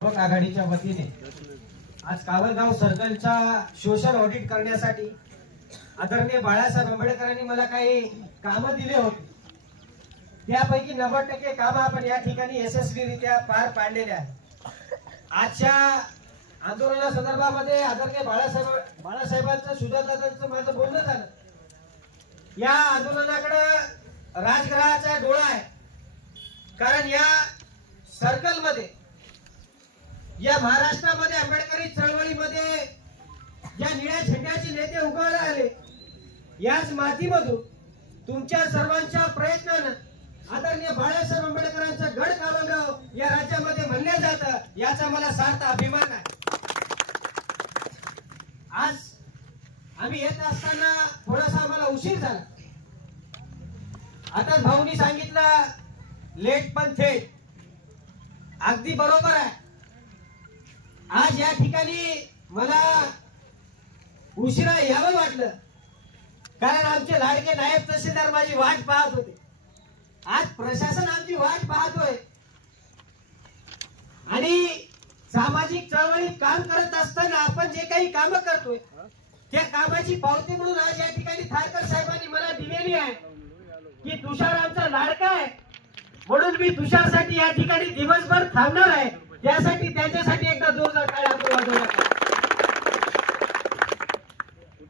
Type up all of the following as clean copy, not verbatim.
आघाडीच्या वतीने आज कावलगाव सर्कलचा सोशल ऑडिट करण्यासाठी आदरणीय बाळासाहेब आंबेडकरांनी मला काही कामं दिले होते। त्यापैकी 90% कामं आपण या ठिकाणी यशस्वीरित्या पार पाडलेले आहेत। आजच्या आंदोलना संदर्भामध्ये आदरणीय बाळासाहेबांचं सुजातातांचं माझं बोलणं झालं। या आंदोलनाकडे राजकारणाचा डोळा आहे, कारण या सर्कलमध्ये या महाराष्ट्रामध्ये आंबेडकरी चळवळीमध्ये या निळ्या झेंड्याचे नेते उभे राहिले। याच मातीमधून तुमच्या सर्वांच्या प्रयत्नाने आदरणीय बाळासाहेब आंबेडकरांचा गड कावलगाव या राज्यामध्ये म्हणलं जातं, याचा मला सार्थ अभिमान आहे। आज आम्ही येत असताना थोडासा आम्हाला उशीर झाला। आता भाऊनी सांगितलं लेट पण थेट, अगदी बरोबर आहे। आज या ठिकाणी मला उशिरा यावं वाटलं, कारण आमचे लाडके नायब तहसीलदार माझी वाट पाहत होते। आज प्रशासन आमची वाट पाहतोय आणि सामाजिक चळवळीत काम करत असताना आपण जे काही काम करतोय त्या कामाची पावती म्हणून आज या ठिकाणी थारकर साहेबांनी मला दिलेली आहे की तुषार आमचा लाडका आहे, म्हणून मी तुषारसाठी या ठिकाणी दिवसभर थांबणार आहे। त्यासाठी त्यांच्यासाठी एकदा जोरदार टाळ्या वाजवल्या।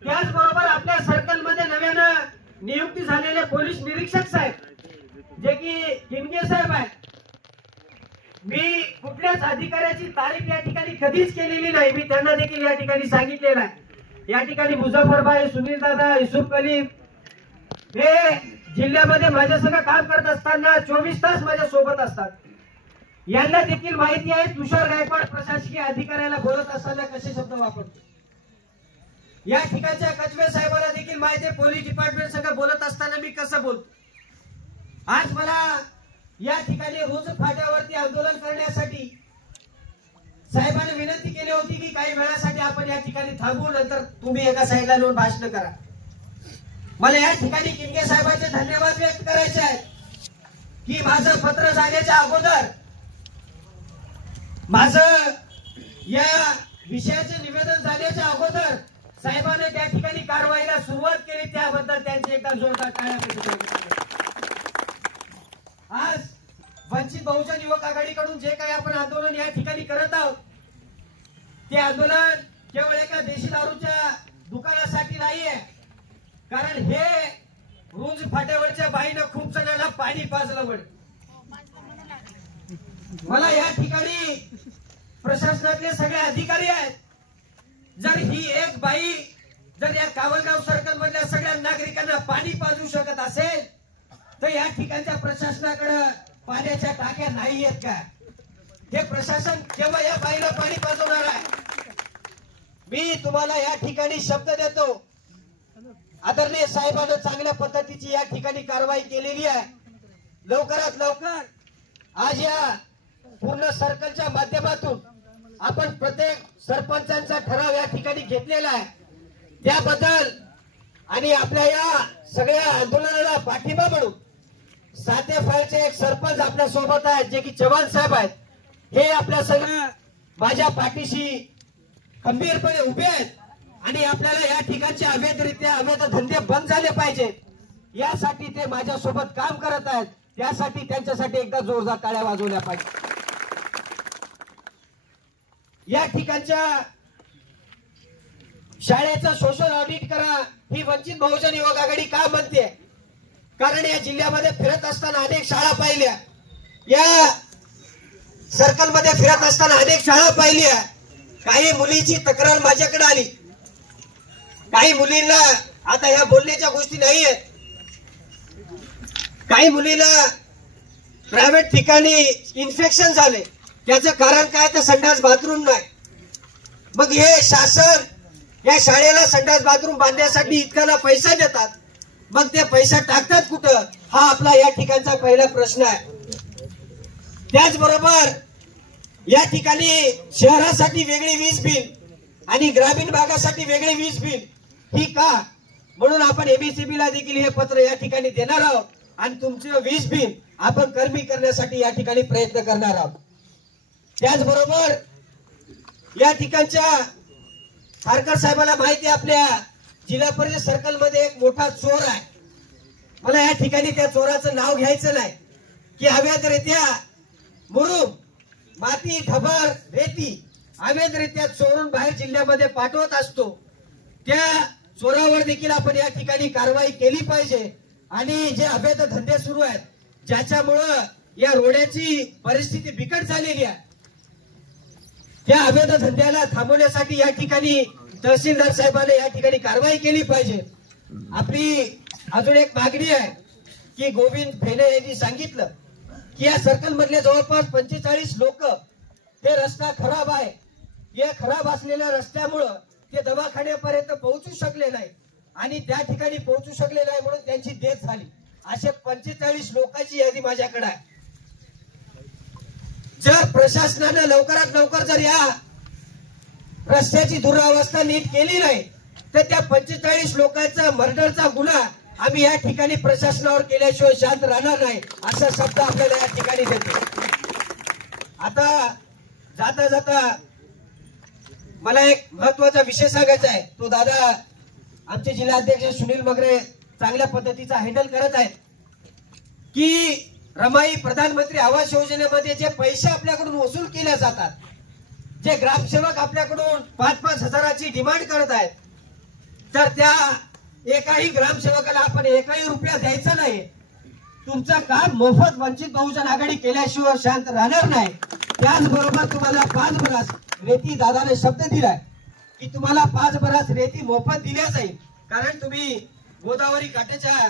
त्याचबरोबर आपल्या सर्कलमध्ये नव्यानं नियुक्ती झालेले पोलीस निरीक्षक साहेब जे की किमगे साहेब आहेत, मी कुठल्याच अधिकाऱ्याची तारीफ या ठिकाणी कधीच केलेली नाही। मी त्यांना देखील या ठिकाणी सांगितलेलं आहे। या ठिकाणी मुझफ्फरभाई, सुनील दादा, युसुफ कलीम हे जिल्ह्यामध्ये माझ्यासंग काम करत असताना 24 तास माझ्या सोबत असतात। यांना देखील माहिती आहे तुषार गायकवाड प्रशासकीय अधिकाऱ्याला बोलत असताना कसे शब्द वापरतो। या ठिकाणच्या कचवे साहेबांना देखील माहिती आहे पोलीस डिपार्टमेंट संग बोलत असताना मी कसं बोलतो। आज मला या ठिकाणी रोज फाट्यावरती आंदोलन करण्यासाठी साहेबांनी विनंती केली होती की काही वेळासाठी आपण या ठिकाणी थांबू, नंतर तुम्ही एका साईडला येऊन भाषण करा। मला या ठिकाणी किमगे साहेबांचे धन्यवाद व्यक्त करायचे आहेत की माझं पत्र जाण्याच्या अगोदर, माझं या विषयाचे निवेदन झाल्याच्या अगोदर साहेबांनी त्या ठिकाणी कारवाईला सुरुवात केली, त्याबद्दल त्यांचे एकदा जोरदार टाळ्या। आज वंचित बहुजन युवक आघाडीकडून जे काही आपण आंदोलन या ठिकाणी करत आहोत ते आंदोलन केवळ एका देशी दारूच्या दुकानासाठी नाहीये, कारण हे रुंज फाट्यावरच्या बाईनं खूप जणांना पाणी पाजलं पड। मला या ठिकाणी प्रशासनातले सगळे अधिकारी आहेत, जर ही एक बाई जर या कावलगाव सर्कल मधल्या सगळ्या नागरिकांना पाणी पाजू शकत असेल तर या ठिकाणच्या प्रशासनाकडे पाण्याच्या टाक्या नाही आहेत का? हे प्रशासन केव्हा या बाईला पाणी पाजवणार आहे? मी तुम्हाला या ठिकाणी शब्द देतो, आदरणीय साहेबांनी चांगल्या पद्धतीची या ठिकाणी कारवाई केलेली आहे। लवकरात लवकर आज या पूर्ण सर्कलच्या माध्यमातून आपण प्रत्येक सरपंचांचा ठराव या ठिकाणी घेतलेला आहे, त्याबद्दल आणि आपल्या या सगळ्या आंदोलनाला पाठिंबा म्हणून साते फाळचे एक सरपंच आपल्या सोबत आहेत जे की चव्हाण साहेब आहेत। हे आपल्या सगळ्या माझ्या पाठीशी खंबीरपणे उभे आहेत आणि आपल्याला या ठिकाणचे अवैधरित्या अवैध धंदे बंद झाले पाहिजे यासाठी ते माझ्या सोबत काम करत आहेत। त्यासाठी त्यांच्यासाठी एकदा जोरदार टाळ्या वाजवल्या पाहिजे। या ठिकाणच्या शाळेचं सोशल ऑडिट करा ही वंचित बहुजन युवक आघाडी का म्हणते, कारण या जिल्ह्यामध्ये फिरत असताना अनेक शाळा पाहिल्या, या सर्कलमध्ये फिरत असताना अनेक शाळा पाहिल्या। काही मुलीची तक्रार माझ्याकडे आली, काही मुलींना आता ह्या बोलण्याच्या गोष्टी नाही आहेत, काही मुलीला प्रायव्हेट ठिकाणी इन्फेक्शन झाले, त्याचं कारण काय तर संडास बाथरूम नाही। मग हे शासन या शाळेला संडास बाथरूम बांधण्यासाठी इतकाला पैसा देतात, मग ते पैसा टाकतात कुठं, हा आपला या ठिकाणचा पहिला प्रश्न आहे। त्याचबरोबर या ठिकाणी शहरासाठी वेगळी वीज बिल आणि ग्रामीण भागासाठी वेगळी वीज बिल ही का, म्हणून आपण एमएससीबीला देखील हे पत्र या ठिकाणी देणार आहोत आणि तुमचं वीज बिल आपण कमी करण्यासाठी या ठिकाणी प्रयत्न करणार आहोत। त्याचबरोबर या ठिकाणच्या खारकर साहेबांना माहिती आहे, आपल्या जिल्हा परिषद सर्कल मध्ये एक मोठा चोर आहे. मला या ठिकाणी त्या चोराचं नाव घ्यायचं नाही, की अवैधरित्या मुरुम, माती, ढबर, रेती अवैधरित्या चोरून बाहेर जिल्ह्यामध्ये पाठवत असतो. त्या चोरावर देखील आपण या ठिकाणी कारवाई केली पाहिजे. आणि जे अवैध धंदे सुरू आहेत, ज्याच्यामुळं या रोड्याची परिस्थिती बिकट झालेली आहे, त्या अवैध धंद्याला थांबवण्यासाठी या ठिकाणी तहसीलदार साहेबांनी या ठिकाणी कारवाई केली पाहिजे. आपली अजून एक मागणी आहे की गोविंद फेणे यांनी सांगितलं की या सर्कल मधले जवळपास 45 लोक, हे रस्ता खराब आहे, या खराब असलेल्या रस्त्यामुळं ते दवाखान्यापर्यंत पोहोचू शकले नाही आणि त्या ठिकाणी पोहोचू शकले नाही म्हणून त्यांची डेथ झाली. असे 45 लोकांची यादी माझ्याकडे आहे. जर प्रशासनानं लवकरात लवकर जर या रस्त्याची दुरावस्था नीट केली नाही तर त्या 45 लोकांचा मर्डरचा गुन्हा आम्ही या ठिकाणी प्रशासनावर केल्याशिवाय शांत राहणार नाही, असा शब्द आपल्याला या ठिकाणी देतो. आता जाता जाता मला एक महत्वाचा विषय सांगायचा आहे. तो दादा आमचे जिल्हाध्यक्ष सुनील मगरे चांगल्या पद्धतीचा हँडल करत आहेत की रमाई प्रधानमंत्री आवास योजनेमध्ये जे पैसे आपल्याकडून वसूल केले जातात, जे ग्रामसेवक आपल्याकडून 5-5 हजाराची डिमांड करत आहेत, तर त्या एकाही ग्रामसेवकाला आपण एकही रुपया द्यायचा नाही. तुमचं काम मोफत वंचित बहुजन आघाडी केल्याशिवाय शांत राहणार नाही. त्याचबरोबर तुम्हाला 5 बरास रेती, दादाने शब्द दिलाय की तुम्हाला 5 बरास रेती मोफत दिल्या जाईल. कारण तुम्ही गोदावरी काठेच्या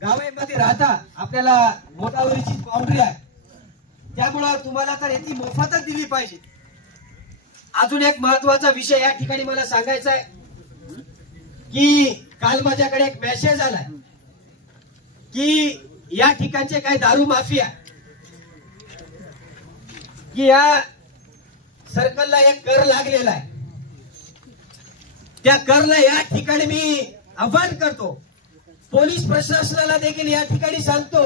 गावामध्ये राहता, आपल्याला गोदावरीची बाउंड्री आहे, त्यामुळं तुम्हाला तर रेती मोफतच दिली पाहिजे. अजून एक महत्वाचा विषय या ठिकाणी मला सांगायचा आहे की काल माझ्याकडे एक मेसेज आलाय की या ठिकाणचे काही दारू माफिया, की या सर्कलला एक कर लागलेला आहे, त्या करला या ठिकाणी मी आव्हान करतो. पोलीस प्रशासनाला देखील या ठिकाणी सांगतो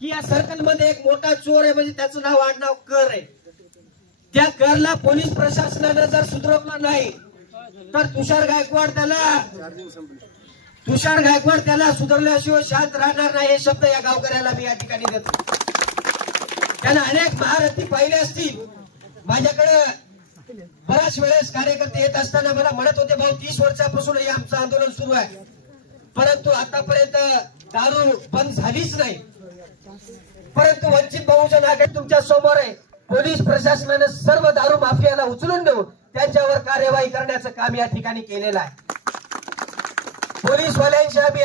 की या सर्कल मध्ये एक मोठा चोर आहे, म्हणजे त्याचं नाव आडनाव कर आहे. त्या करला पोलीस प्रशासनानं जर सुधारवलं नाही तर तुषार गायकवाड त्याला सुधारल्याशिवाय शांत राहणार नाही, हे शब्द या गावकऱ्याला मी या ठिकाणी देतो. त्यानं अनेक महारथी पाहिले असतील. माझ्याकडे बऱ्याच वेळेस कार्यकर्ते येत असताना मला म्हणत होते, भाऊ 30 वर्षापासून हे आमचं आंदोलन सुरू आहे, परंतु आतापर्यंत दारू बंद झालीच नाही. परंतु वंचित बहुजन आघाडी तुमच्या समोर आहे. पोलीस प्रशासनाने सर्व दारू माफियाला उचलून देऊन त्यांच्यावर कार्यवाही करण्याचं काम या ठिकाणी केलेलं आहे. पोलीसवाल्यांशी आम्ही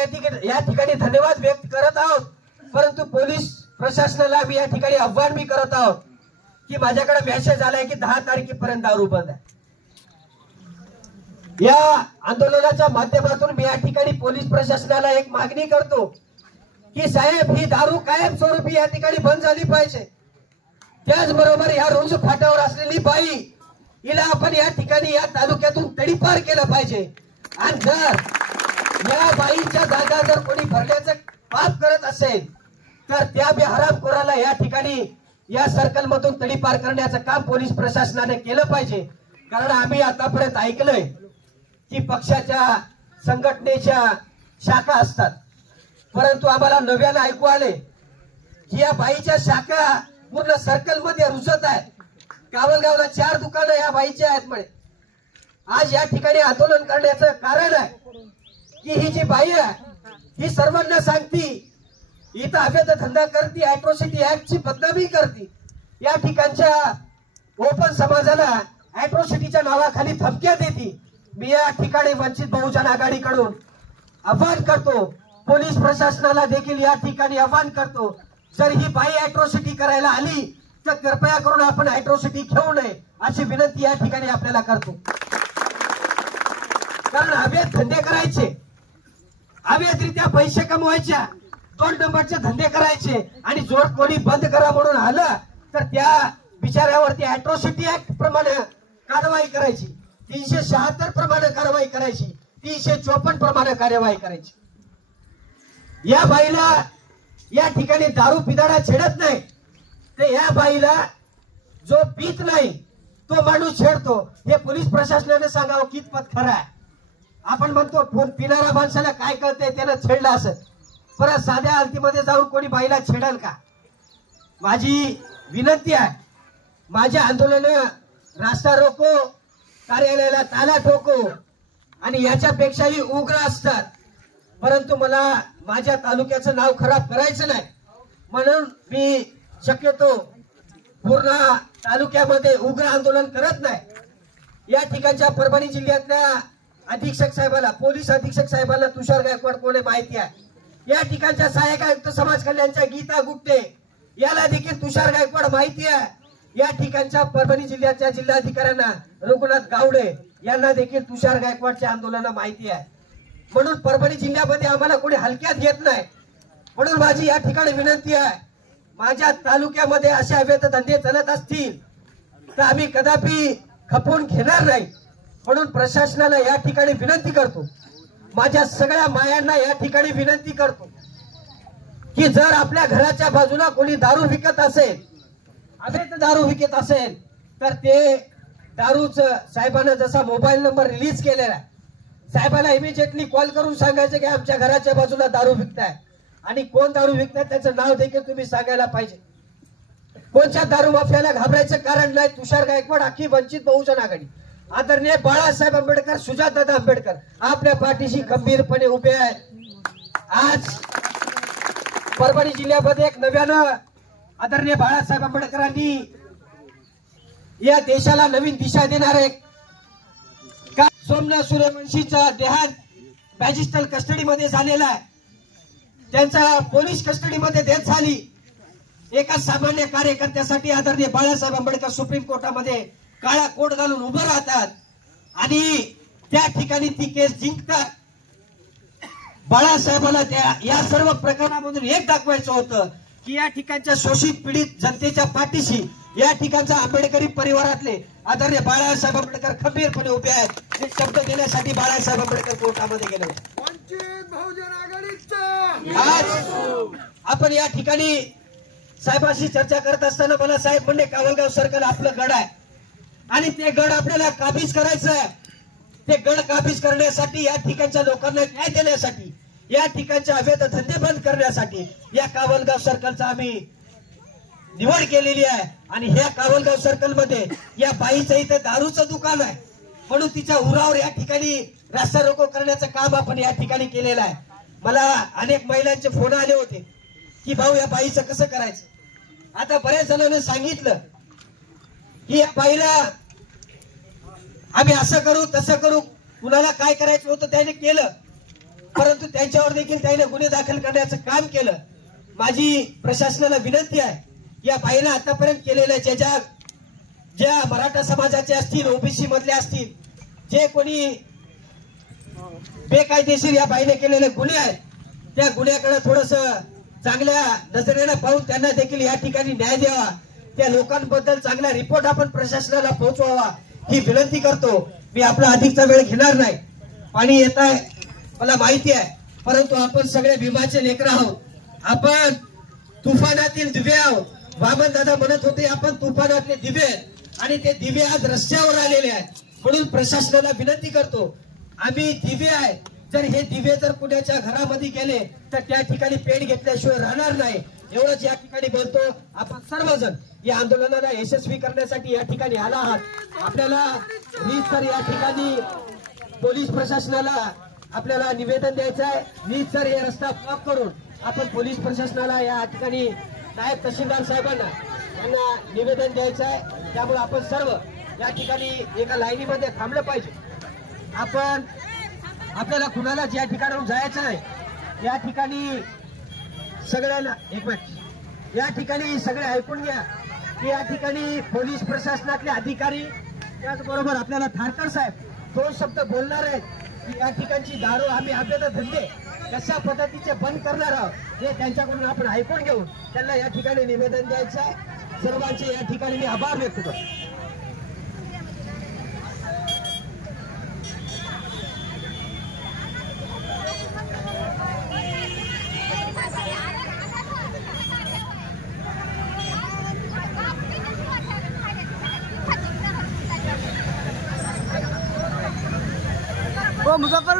या ठिकाणी धन्यवाद व्यक्त करत आहोत, परंतु पोलीस प्रशासनाला आम्ही या ठिकाणी आव्हान मी करत आहोत की माझ्याकडे मेसेज आलाय की 10 तारखेपर्यंत दारू बंद आहे. या आंदोलनाच्या माध्यमातून मी या ठिकाणी पोलीस प्रशासनाला एक मागणी करतो की साहेब, ही दारू कायमस्वरूपी या ठिकाणी बंद झाली पाहिजे. त्याचबरोबर या रोज फाट्यावर असलेली बाई, हिला आपण या ठिकाणी या तालुक्यातून तडीपार केलं पाहिजे. आणि जर या बाईच्या जागा जर कोणी भरण्याचं पाप करत असेल तर त्या हरामखोराला या ठिकाणी या सर्कल मधून तडीपार करण्याचं काम पोलीस प्रशासनाने केलं पाहिजे. कारण आम्ही आतापर्यंत ऐकलंय की पक्षाच्या संघटनेच्या शाखा असतात, परंतु आम्हाला नव्यानं ऐकू आले की या बाईच्या शाखा पूर्ण सर्कल मध्ये रुजत आहेत. कावलगावला 4 दुकानं या बाईची आहेत. म्हणे आज या ठिकाणी आंदोलन करण्याचं कारण आहे की ही जी बाई आहे ही सर्वांना सांगती इथं अवैध धंदा करती, अॅट्रॉसिटी ऍक्टची बदनामी करती, या ठिकाणच्या ओपन समाजाला अॅट्रॉसिटीच्या नावाखाली धमक्या देती. मी या ठिकाणी वंचित बहुजन आघाडीकडून आवाहन करतो, पोलीस प्रशासनाला देखील या ठिकाणी आवाहन करतो, जर ही बाई अॅट्रॉसिटी करायला आली तर कृपया करून आपण अॅट्रॉसिटी घेऊ नये अशी विनंती या ठिकाणी आपल्याला करतो. कारण अवैध धंदे करायचे, अवैधरित्या पैसे कमवायच्या, 2 नंबरचे धंदे करायचे आणि जोर कोणी बंद करा म्हणून आलं तर त्या बिचाऱ्यावरती अॅट्रॉसिटी ऍक्ट प्रमाणे कारवाई करायची, 376 प्रमाणे कारवाई करायची, 354 प्रमाणे कार्यवाही करायची. या बाईला या ठिकाणी दारू पिदाडा छेडत नाही, तर या बाईला जो पीत नाही तो माणूस छेडतो, हे पोलीस प्रशासनाने सांगावं कितपत खरं आहे. आपण म्हणतो पिणाऱ्या माणसाला काय कळतंय, त्यानं छेडलं असं. परत साध्या हलतीमध्ये जाऊन कोणी बाईला छेडल का? माझी विनंती आहे, माझे आंदोलन रास्ता रोको, कार्यालयाला ताला ठोको आणि याच्यापेक्षाही उग्र असतात. परंतु मला माझ्या तालुक्याचं नाव खराब करायचं नाही, म्हणून मी शक्यतो पूर्ण तालुक्यामध्ये उग्र आंदोलन करत नाही. या ठिकाणच्या परभणी जिल्ह्यातल्या अधीक्षक साहेबाला, पोलीस अधीक्षक साहेबाला तुषार गायकवाड कोण आहे माहिती आहे. या ठिकाणच्या सहाय्यक आयुक्त समाज कल्याणच्या गीता गुप्ते याला देखील तुषार गायकवाड माहिती आहे. या ठिकाणच्या परभणी जिल्ह्याच्या जिल्हाधिकाऱ्यांना रघुनाथ गावडे यांना देखील तुषार गायकवाडच्या आंदोलना माहिती आहे. म्हणून परभणी जिल्ह्यामध्ये आम्हाला कोणी हलक्यात घेत नाही. म्हणून माझी या ठिकाणी विनंती आहे, माझ्या तालुक्यामध्ये असे अवैध धंदे चालत असतील तर आम्ही कदापि खपवून घेणार नाही. म्हणून प्रशासनाला या ठिकाणी विनंती करतो, माझ्या सगळ्या मायांना या ठिकाणी विनंती करतो की जर आपल्या घराच्या बाजूला कोणी दारू विकत असेल, अवैध दारू विकत असेल, तर ते दारूच साहेबांना जसा मोबाईल नंबर रिलीज केलेला आहे, साहेबांना इमिजिएटली कॉल करून सांगायचं की आमच्या घराच्या बाजूला दारू विकताय आणि कोण दारू विकताय त्याचं नाव देखील तुम्ही सांगायला पाहिजे. कोणत्या दारू माफियाला घाबरायचं कारण नाही. तुषार गायकवाड अख्खी वंचित बहुजन आघाडी, आदरणीय बाळासाहेब आंबेडकर, सुजातादा आंबेडकर आपल्या पाठीशी खंबीरपणे उभे आहेत. आज परभणी जिल्ह्यामध्ये एक नव्यानं आदरणीय बाळासाहेब आंबेडकरांनी या देशाला नवीन दिशा देणार आहे. सोमनाथ सूर्यवंशीचा देहांत मॅजिस्ट्रल कस्टडीमध्ये झालेला आहे, त्यांचा पोलीस कस्टडीमध्ये डेथ झाली. एका सामान्य कार्यकर्त्यासाठी आदरणीय बाळासाहेब आंबेडकर सुप्रीम कोर्टामध्ये काळा कोट घालून उभं राहतात आणि त्या ठिकाणी ती केस जिंकतात. बाळासाहेबांना या सर्व प्रकरणामधून एक दाखवायचं होतं की या ठिकाणच्या शोषित पीडित जनतेच्या पाठीशी या ठिकाणच्या आंबेडकरी परिवारातले आदरणीय बाळासाहेब आंबेडकर खंबीरपणे उभे आहेत. हे शब्द देण्यासाठी बाळासाहेब आंबेडकर कोर्टामध्ये गेले होते. आज आपण या ठिकाणी साहेबांशी चर्चा करत असताना मला साहेब म्हणले कावलगाव सर्कल आपलं गड आहे आणि ते गड आपल्याला काबीज करायचं आहे. ते गड काबीज करण्यासाठी, या ठिकाणच्या लोकांना न्याय देण्यासाठी, या ठिकाणच्या अवैध धंदे बंद करण्यासाठी या कावलगाव सर्कलचा आम्ही निवड केलेली आहे. आणि ह्या कावलगाव सर्कल मध्ये या बाईचं इथं दारूचं दुकान आहे, म्हणून तिच्या उरावर या ठिकाणी रास्ता रोको करण्याचं काम आपण या ठिकाणी केलेलं आहे. मला अनेक महिलांचे फोन आले होते की भाऊ या बाईचं कसं करायचं. आता बऱ्याच जणांनी सांगितलं की या बाईला आम्ही असं करू तसं करू, कुणाला काय करायचं होतं त्याने केलं, परंतु त्यांच्यावर देखील त्याने गुन्हे दाखल करण्याचं काम केलं. माझी प्रशासनाला विनंती आहे, या बाईला आतापर्यंत केलेल्या ज्या मराठा समाजाचे असतील, ओबीसी मधले असतील, जे कोणी बेकायदेशीर या बाईने केलेले गुन्हे आहेत, त्या गुन्ह्याकडे थोडस चांगल्या नजरेने पाहून त्यांना देखील या ठिकाणी न्याय द्यावा. त्या लोकांबद्दल चांगला रिपोर्ट आपण प्रशासनाला पोहोचवावा ही विनंती करतो. मी आपला अधिकचा वेळ घेणार नाही. पाणी येत आहे मला माहिती आहे, परंतु आपण सगळे भीमाचे लेकर आहोत. आपण तुफानातील दिवे आहोत. वामन दादा म्हणत होते आपण तुफानातले दिवे आहेत आणि ते दिवे आज रस्त्यावर आलेले आहेत. म्हणून प्रशासनाला विनंती करतो, आम्ही दिवे आहेत, जर हे दिवे जर कुणाच्या घरामध्ये गेले तर त्या ठिकाणी पेट घेतल्याशिवाय राहणार नाही. एवढंच या ठिकाणी बोलतो. आपण सर्वजण या आंदोलनाला यशस्वी करण्यासाठी या ठिकाणी आला आहात. आपल्याला रीतसर या ठिकाणी पोलीस प्रशासनाला आपल्याला निवेदन द्यायचं आहे. रीतसर हे रस्ता ब्लॉक करून आपण पोलीस प्रशासनाला या ठिकाणी नायब तहसीलदार साहेबांना यांना निवेदन द्यायचं आहे. त्यामुळे आपण सर्व या ठिकाणी एका लाईनीमध्ये थांबलं पाहिजे. आपल्याला कुणाला ज्या ठिकाणाहून जायचं नाही, या ठिकाणी सगळ्यांना एक मिनिट, या ठिकाणी सगळे ऐकून घ्या की या ठिकाणी पोलीस प्रशासनातले अधिकारी, त्याचबरोबर आपल्याला ठारकर साहेब 2 शब्द बोलणार आहेत की या ठिकाणची दारू आम्ही अवैध धंदे कशा पद्धतीचे बंद करणार आहोत हे त्यांच्याकडून आपण ऐकून घेऊन त्यांना या ठिकाणी निवेदन द्यायचं आहे. सर्वांचे या ठिकाणी मी आभार व्यक्त करतो. वो मुजफ्फर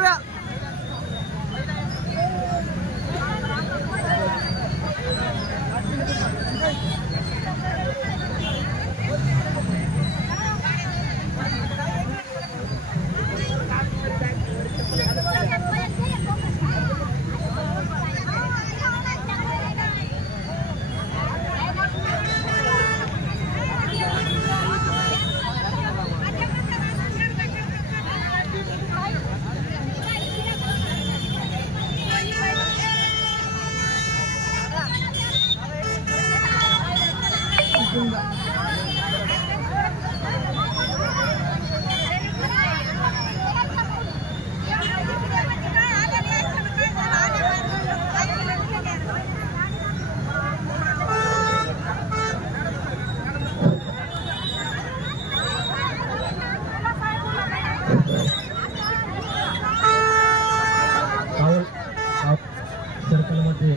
सर्कलमध्ये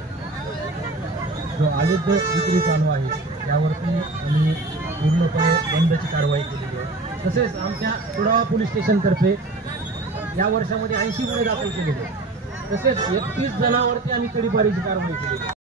जो अवैध विक्री चालू आहे त्यावरती आम्ही पूर्णपणे बंदची कारवाई केलेली आहे. तसेच आमच्या कुडावा पोलीस स्टेशनतर्फे या वर्षामध्ये 80 गुन्हे दाखल केलेले. तसेच 31 जणांवरती आम्ही तडीपारीची कारवाई केली.